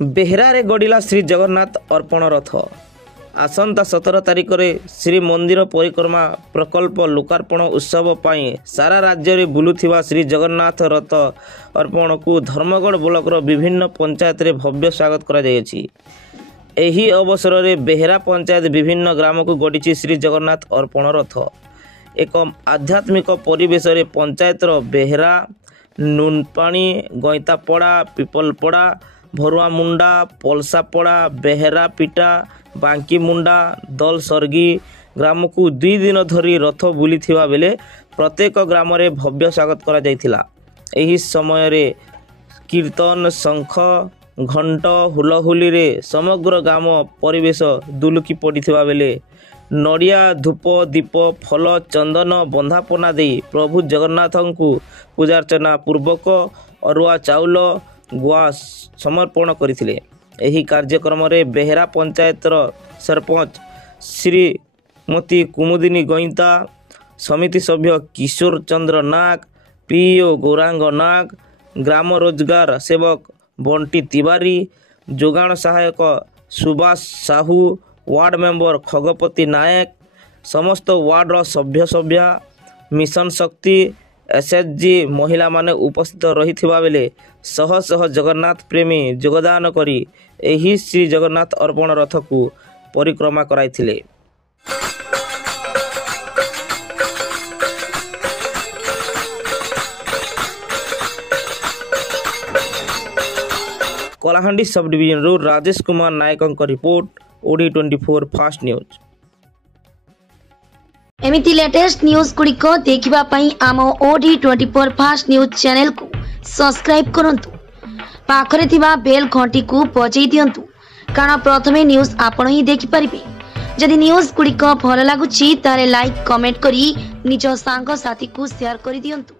बेहरारे गड़िला श्री जगन्नाथ अर्पण रथ। आसंता 17 तारिख में श्रीमंदिर परिक्रमा प्रकल्प लोकार्पण उत्सव पाई सारा राज्य में बुलुथिबा श्री जगन्नाथ रथ अर्पण को धर्मगढ़ ब्लॉक विभिन्न पंचायत रे भव्य स्वागत करा जायछि। एही अवसर में बेहरा पंचायत विभिन्न ग्राम को गढ़ी श्री जगन्नाथ अर्पण रथ। एक आध्यात्मिक परिवेश रे पंचायतर बेहरा, नुनपाणी, गईतापड़ा, पिपलपड़ा, भरुआ मुंडा, पलसापड़ा, बेहरा पिटा, बांकी मुंडा, दल सर्गी ग्राम को 2 दिन धरी रथ बुली बेले प्रत्येक ग्राम रे भव्य स्वागत करा जायथिला। एही समय रे कीर्तन, शंख, घंट, हुलहुली रे समग्र ग्राम परिवेश दुलुकी पड़िथिबा बेले नड़िया, धूप, दीप, फल, चंदन बंधापना दे प्रभु जगन्नाथ को पूजार्चना पूर्वक अरुआ चाउल गुआ समर्पण करथिले। एही कार्यक्रम रे बेहरा पंचायतर सरपंच श्रीमती कुमुदिनी गईता, समिति सभ्य किशोर चंद्र नाग, पीओ गौरांग नाग, ग्राम रोजगार सेवक बंटी तिवारी, जोगाण सहायक सुभाष साहू, वार्ड मेंबर खगपति नायक, समस्त वार्डर सभ्या, मिशन शक्ति, एसएचजी महिला माने उपस्थित रही बेले शह शह जगन्नाथ प्रेमी योगदान करी एही श्री जगन्नाथ अर्पण रथ को परिक्रमा कराइथिले। कलाहांडी सब डिविजन रो Rajesh Kumar Nayak report, OD 24 fast news. एमिति लेटेस्ट न्यूज गुड़िक देखिबा पई आम ओडी 24 फास्ट न्यूज चैनल को सब्सक्राइब करंतु। पाखरे थिबा बेल घंटी को बजाई दियंतु, कारण प्रथमे न्यूज आपण ही देखि परिबे। जदि न्यूज गुड़िक भल लागुची तारे लाइक कमेंट करी निज सांग साथी को शेयर करि दियंतु।